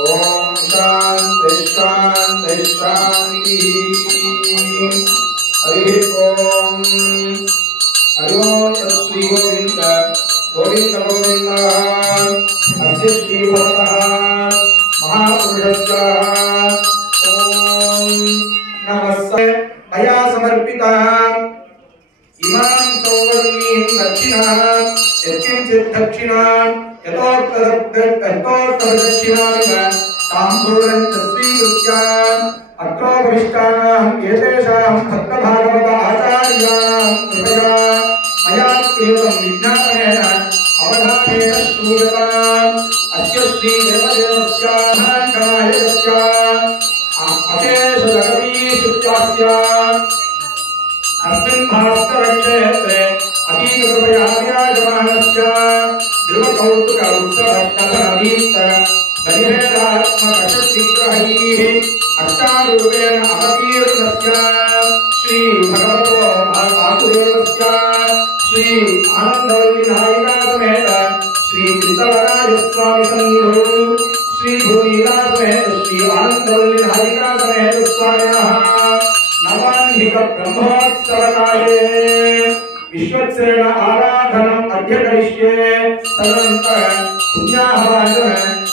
ओम शांति शांति शांति। हरि ओम हरि ओम श्री गोविंद गोविंद गोविंद अस्य श्री भगवतः महापुरुषस्य ओम नमस्ते मया समर्पिता इमां सौवर्णीं दक्षिणां यत्किंचित् दक्षिणां यतोत्तरदक्षिणामिव ताम्बूलं च स्वीकृत्य अत्रोपविष्टानां एतेषां भक्तभागवत आचार्याणां कृपया मया कृतं विज्ञापनेन अवधानेन श्रूयताम्। अस्य श्रीदेवदेवस्य महानायकस्य अशेषजगदीशुत्यस्य अस्मिन् भास्करक्षेत्रे अतीतकृपया विराजमानस्य ध्रुवकौतुक उत्सवस्तपनदीप्त बलिभेदात्मकशक्तिग्रहैः अष्टारूपेण अवतीर्णस्य श्री भगवतो वासुदेवस्य श्री आनन्दवल्लीनायिका समेत श्री चित्तवराजस्वामी सन्निधौ श्री भूमिका समेत श्री आनन्दवल्लीनायिका समेत स्वामिनः नवान्हिक ब्रह्मोत्सवकाले विश्वक्सेन आराधनम् अद्य करिष्ये। तदनन्तरं पुण्याहवाचन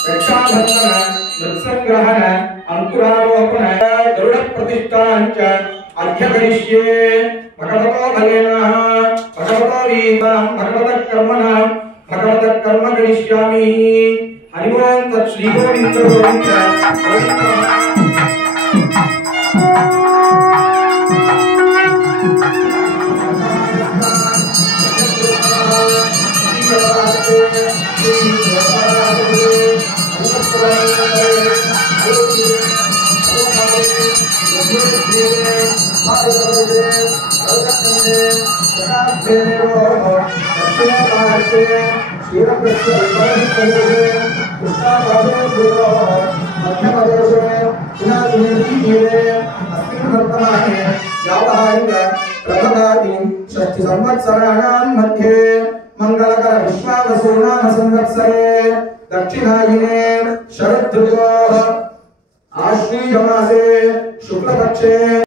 रक्षाबन्धन मृत्सङ्ग्रहण अंकुरारोपण गरुडप्रतिष्ठां च अद्य करिष्ये। भगवतो भलेन भगवतो वीरां भगवतः कर्म करिष्यामि। हरि ओं तत् श्री गोविंद गोविंद षष्ठी संवत्सराणां मध्ये मंगलकर विश्वावसु नाम संवत्सरे दक्षिणायने शरदृतोः आश्वीजमासे शुक्लपक्षे